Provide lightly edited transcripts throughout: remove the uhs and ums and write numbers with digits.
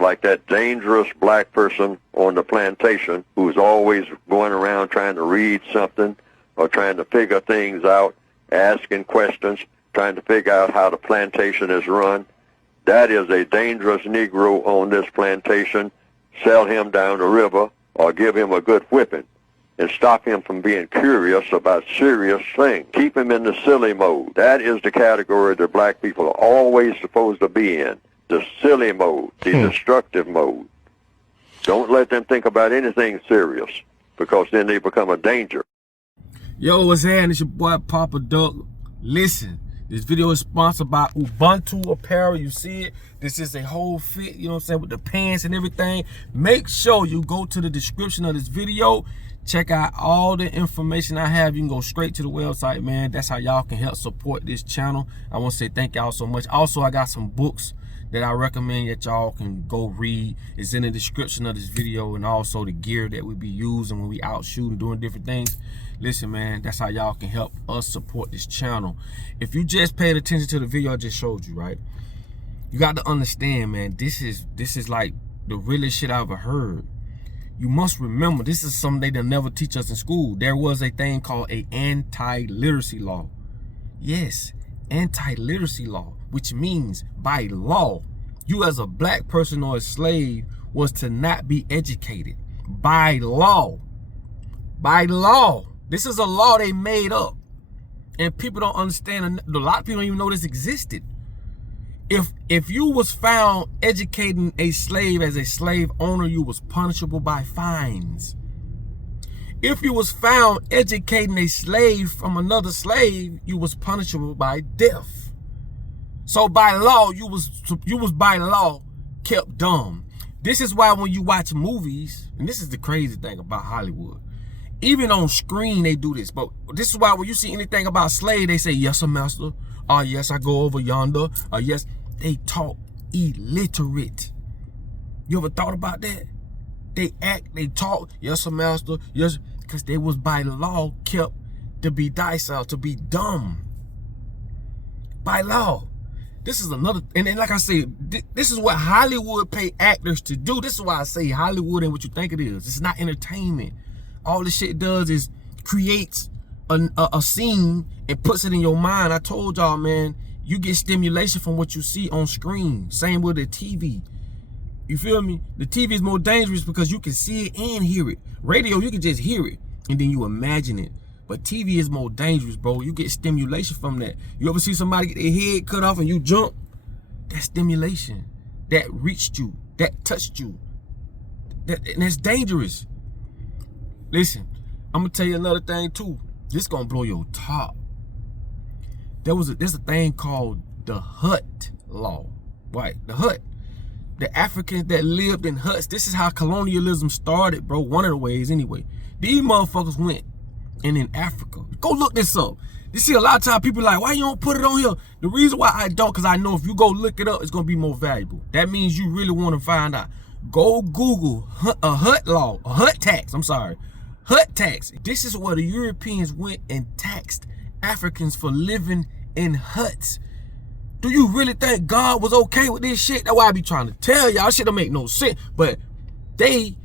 like that dangerous black person on the plantation who's always going around trying to read something or trying to figure things out, asking questions, trying to figure out how the plantation is run. That is a dangerous Negro on this plantation. Sell him down the river or give him a good whipping and stop him from being curious about serious things. Keep him in the silly mode. That is the category that black people are always supposed to be in, the silly mode, the destructive mode. Don't let them think about anything serious, because then they become a danger. Yo, what's happening? It's your boy Papa Duck. Listen, this video is sponsored by Ubuntu Apparel. You see it? This is a whole fit, you know what I'm saying, with the pants and everything. Make sure you go to the description of this video. Check out all the information I have. You can go straight to the website, man. That's how y'all can help support this channel. I want to say thank y'all so much. Also, I got some books that I recommend that y'all can go read. It's in the description of this video, and also the gear that we be using when we out shooting, doing different things. Listen, man, that's how y'all can help us support this channel. If you just paid attention to the video I just showed you, right? You got to understand, man, this is like the realest shit I ever heard. You must remember, this is something they'll never teach us in school. There was a thing called a anti-literacy law. Yes, anti-literacy law, which means by law, you as a black person or a slave was to not be educated. By law. By law. This is a law they made up. And people don't understand. A lot of people don't even know this existed. If you was found educating a slave as a slave owner, you was punishable by fines. If you was found educating a slave from another slave, you was punishable by death. So by law, you was by law kept dumb. This is why when you watch movies, and this is the crazy thing about Hollywood, even on screen they do this, but this is why when you see anything about slave, they say, yes, sir, master, or yes, I go over yonder, or yes. They talk illiterate. You ever thought about that? They act, they talk, yes, sir, master, yes, because they was by law kept to be docile, to be dumb. By law. This is another, and then like I say, this is what Hollywood pay actors to do. This is why I say Hollywood ain't what you think it is. It's not entertainment. All this shit does is creates a scene and puts it in your mind. I told y'all, man, you get stimulation from what you see on screen. Same with the TV. You feel me? The TV is more dangerous because you can see it and hear it. Radio, you can just hear it and then you imagine it. But TV is more dangerous, bro. You get stimulation from that. You ever see somebody get their head cut off and you jump? That's stimulation. That reached you. That touched you. And that's dangerous. Listen, I'm gonna tell you another thing too. This gonna blow your top. There's a thing called the hut law, right? The hut. The Africans that lived in huts. This is how colonialism started, bro. One of the ways, anyway. These motherfuckers went and in Africa. Go look this up. You see a lot of times people like, why you don't put it on here? The reason why I don't, because I know if you go look it up, it's gonna be more valuable. That means you really want to find out. Go Google a hut law, a hut tax. I'm sorry, hut tax. This is where the Europeans went and taxed Africans for living in huts. Do you really think God was okay with this shit? That's why I be trying to tell y'all. Shit don't make no sense. But they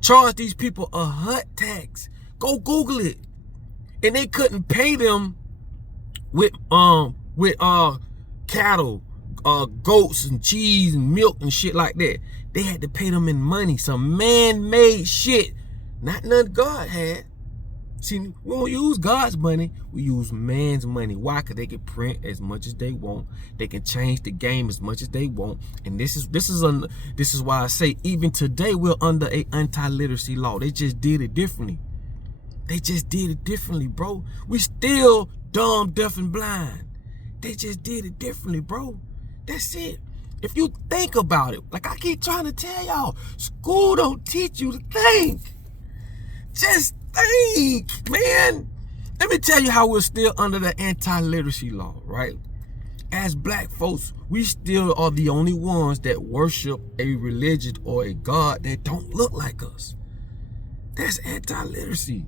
charged these people a hut tax. Go Google it. And they couldn't pay them with cattle, goats and cheese and milk and shit like that. They had to pay them in money, some man-made shit. Not none God had. See, we don't use God's money, we use man's money. Why? Because they can print as much as they want. They can change the game as much as they want. And this is why I say even today we're under a anti-literacy law. They just did it differently. They just did it differently, bro. We still dumb, deaf, and blind. They just did it differently, bro. That's it. If you think about it, like I keep trying to tell y'all, school don't teach you to think. Just think, man. Let me tell you how we're still under the anti-literacy law, right? As black folks, we still are the only ones that worship a religion or a God that don't look like us. That's anti-literacy.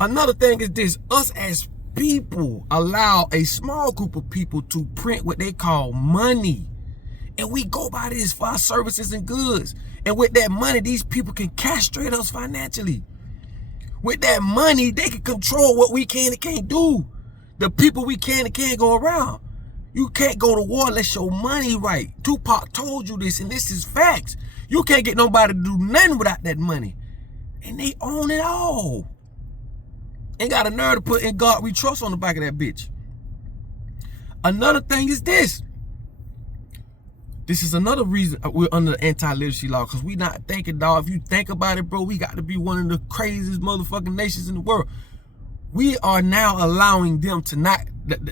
Another thing is this, us as people allow a small group of people to print what they call money. And we go by this for our services and goods. And with that money, these people can castrate us financially. With that money, they can control what we can and can't do. The people we can and can't go around. You can't go to war unless your money right. Tupac told you this, and this is facts. You can't get nobody to do nothing without that money. And they own it all. Ain't got a nerve to put "In God We Trust" on the back of that bitch. Another thing is this. This is another reason we're under the anti-literacy law, because we not thinking, dog. If you think about it, bro, we got to be one of the craziest motherfucking nations in the world. We are now allowing them to not,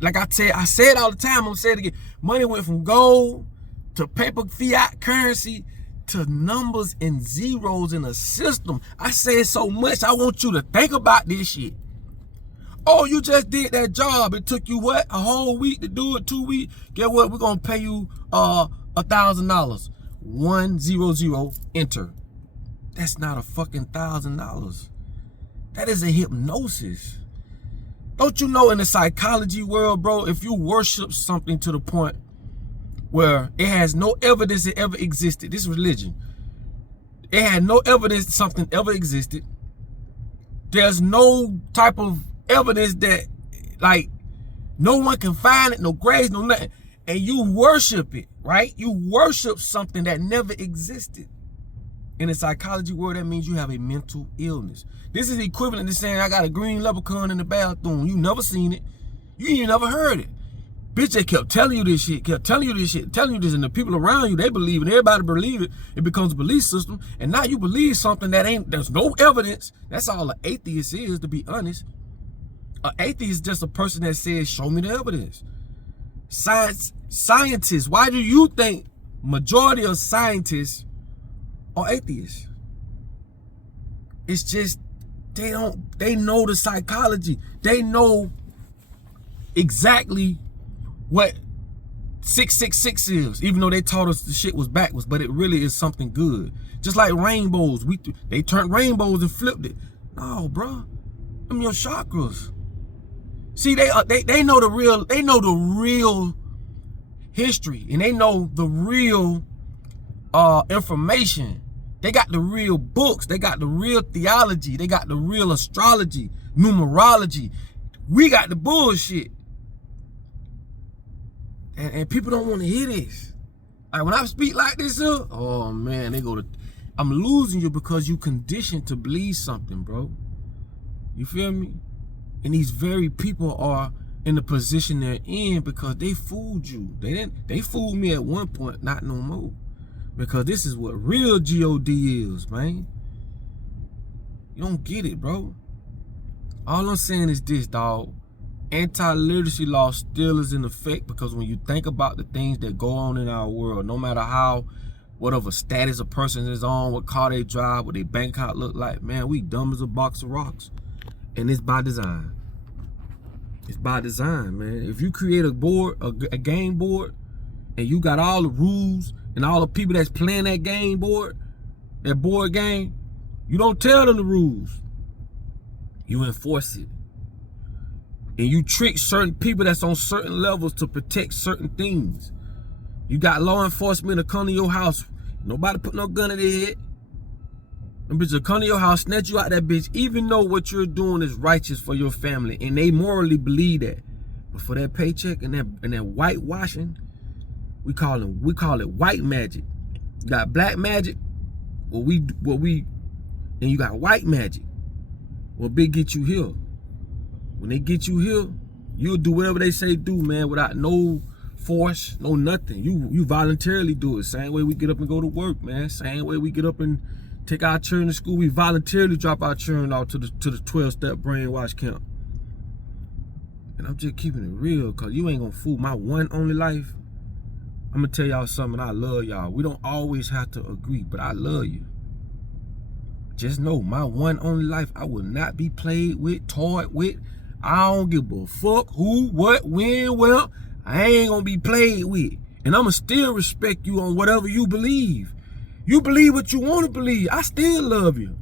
like I say it all the time, I'm gonna say it again. Money went from gold to paper fiat currency to numbers and zeros in a system. I say it so much, I want you to think about this shit. Oh, you just did that job. It took you what? A whole week to do it, 2 weeks? Get what? We're gonna pay you $1,000. 100 enter. That's not a fucking $1,000. That is a hypnosis. Don't you know in the psychology world, bro, if you worship something to the point where it has no evidence it ever existed, this is religion. It had no evidence something ever existed. There's no type of evidence that, like, no one can find it, no graves, no nothing. And you worship it, right? You worship something that never existed. In the psychology world, that means you have a mental illness. This is equivalent to saying I got a green leprechaun in the bathroom. You never seen it. You ain't never heard it. Bitch, they kept telling you this shit, telling you this, and the people around you, they believe it. Everybody believe it. It becomes a belief system. And now you believe something that there's no evidence. That's all an atheist is, to be honest. An atheist is just a person that says, show me the evidence. Scientists, why do you think majority of scientists are atheists? It's just, they know the psychology. They know exactly what 666 is, even though they taught us the shit was backwards, but it really is something good. Just like rainbows, they turned rainbows and flipped it. No, bro, them your chakras. See, they know the real history, and they know the real information. They got the real books. They got the real theology. They got the real astrology, numerology. We got the bullshit. And people don't want to hear this. Like when I speak like this, oh man, I'm losing you because you conditioned to believe something, bro. You feel me? And these very people are in the position they're in because they fooled you. They fooled me at one point, not no more. Because this is what real G-O-D is, man. You don't get it, bro. All I'm saying is this, dog. Anti-literacy law still is in effect, because when you think about the things that go on in our world, no matter whatever status a person is on, what car they drive, what their bank account look like, man, we dumb as a box of rocks. And it's by design. It's by design, man. If you create a board, a game board, and you got all the rules and all the people that's playing that game board, that board game, you don't tell them the rules. You enforce it. And you trick certain people that's on certain levels to protect certain things. You got law enforcement to come to your house. Nobody put no gun in their head. Them bitches will come to your house, snatch you out that bitch, even though what you're doing is righteous for your family. And they morally believe that. But for that paycheck and that whitewashing, we call it white magic. You got black magic, and you got white magic. What big get you here? When they get you here, you'll do whatever they say do, man, without no force, no nothing. You voluntarily do it. Same way we get up and go to work, man. Same way we get up and take our children to school. We voluntarily drop our children out to the 12-step brainwash camp. And I'm just keeping it real, because you ain't gonna fool my one only life. I'm gonna tell y'all something. I love y'all. We don't always have to agree, but I love you. Just know, my one only life, I will not be played with, toyed with. I don't give a fuck who, what, when, well. I ain't gonna be played with. And I'ma still respect you on whatever you believe. You believe what you want to believe. I still love you.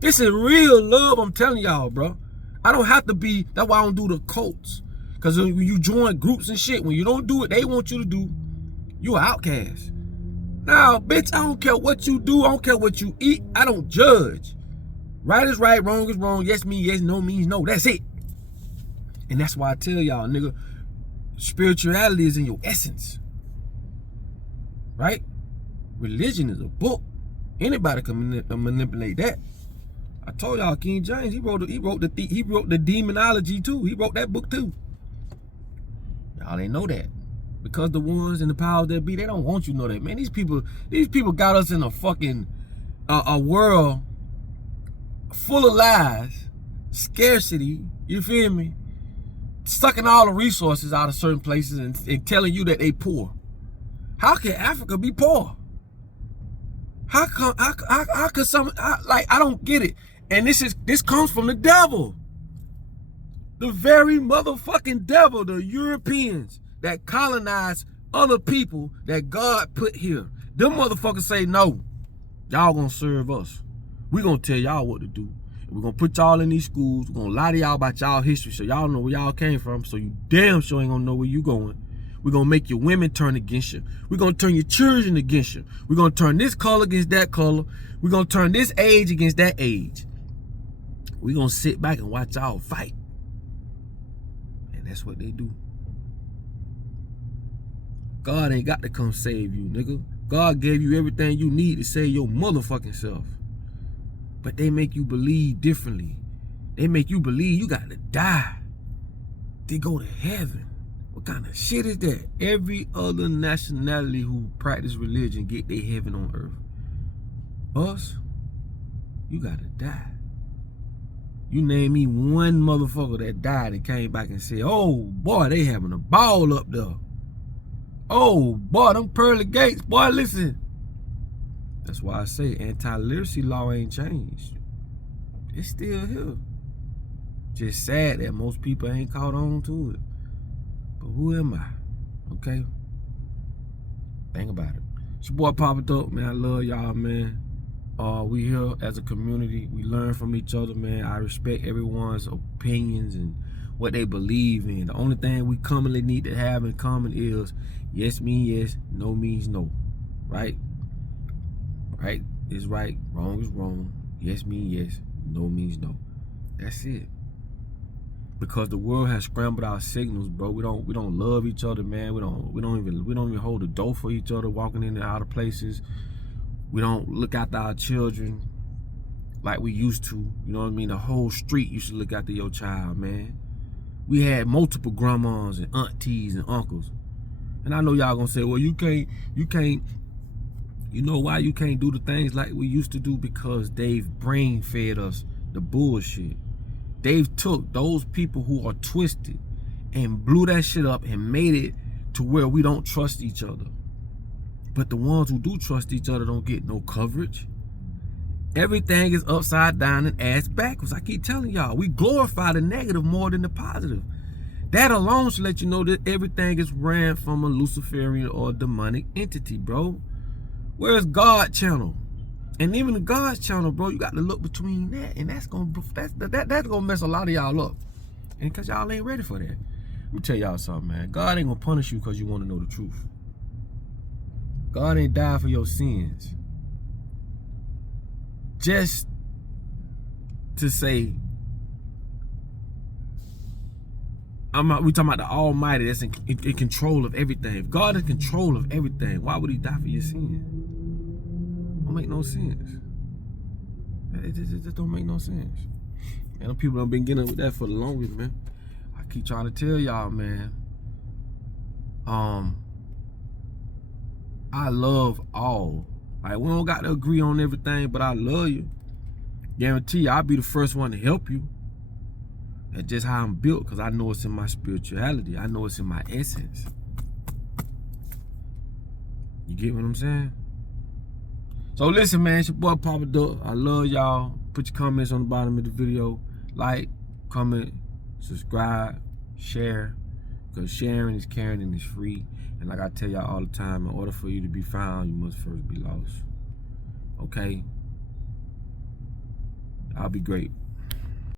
This is real love, I'm telling y'all, bro. I don't have to be, that's why I don't do the cults. Because when you join groups and shit, when you don't do what they want you to do, you an outcast. Now, bitch, I don't care what you do. I don't care what you eat. I don't judge. Right is right, wrong is wrong. Yes means yes, no means no. That's it. And that's why I tell y'all, nigga, spirituality is in your essence. Right? Religion is a book. Anybody can manipulate that. I told y'all, King James, he wrote the demonology too. He wrote that book too. Y'all ain't know that. Because the ones in the powers that be, they don't want you to know that, man. These people got us in a fucking a world full of lies, scarcity, you feel me? Sucking all the resources out of certain places and telling you that they poor. How can Africa be poor? How could some, I don't get it. And this comes from the devil. The very motherfucking devil, the Europeans that colonize other people that God put here. Them motherfuckers say, no, y'all gonna serve us. We gonna tell y'all what to do. We're gonna put y'all in these schools. We're gonna lie to y'all about y'all history so y'all know where y'all came from, so you damn sure ain't gonna know where you going. We're gonna make your women turn against you. We're gonna turn your children against you. We're gonna turn this color against that color. We're gonna turn this age against that age. We're gonna sit back and watch y'all fight. And that's what they do. God ain't got to come save you, nigga. God gave you everything you need to save your motherfucking self. But they make you believe differently. They make you believe you gotta die to go to heaven. What kind of shit is that? Every other nationality who practice religion get their heaven on earth. Us, you gotta die. You name me one motherfucker that died and came back and said, oh boy, they having a ball up there. Oh boy, them pearly gates, boy, listen. That's why I say anti-literacy law ain't changed. It's still here. Just sad that most people ain't caught on to it. But who am I? Okay? Think about it. It's your boy Papa Dope, man. I love y'all, man. We here as a community. We learn from each other, man. I respect everyone's opinions and what they believe in. The only thing we commonly need to have in common is yes means yes, no means no. Right? Right is right, wrong is wrong. Yes means yes, no means no. That's it. Because the world has scrambled our signals, bro. We don't love each other, man. We don't even hold the door for each other, walking in and out of places. We don't look after our children like we used to. You know what I mean? The whole street used to look after your child, man. We had multiple grandmas and aunties and uncles. And I know y'all gonna say, well, you can't. You know why you can't do the things like we used to do? Because they've brain fed us the bullshit. They've took those people who are twisted and blew that shit up and made it to where we don't trust each other. But the ones who do trust each other don't get no coverage. Everything is upside down and ass backwards. I keep telling y'all, we glorify the negative more than the positive. That alone should let you know that everything is ran from a Luciferian or demonic entity, bro. Where's God channel? And even the God's channel, bro, you got to look between that, and that's gonna mess a lot of y'all up. And cause y'all ain't ready for that. Let me tell y'all something, man. God ain't gonna punish you because you want to know the truth. God ain't died for your sins. Just to say, we talking about the Almighty that's in control of everything. If God is in control of everything, why would he die for your sins? Don't make no sense. It just don't make no sense. And them people done been getting with that for the longest, man. I keep trying to tell y'all, man. I love all. Like, we don't got to agree on everything, but I love you. Guarantee you, I'll be the first one to help you. That's just how I'm built, because I know it's in my spirituality. I know it's in my essence. You get what I'm saying? So listen, man, it's your boy Papa Dope. I love y'all. Put your comments on the bottom of the video. Like, comment, subscribe, share. Because sharing is caring and it's free. And like I tell y'all all the time, in order for you to be found, you must first be lost. Okay? I'll be great.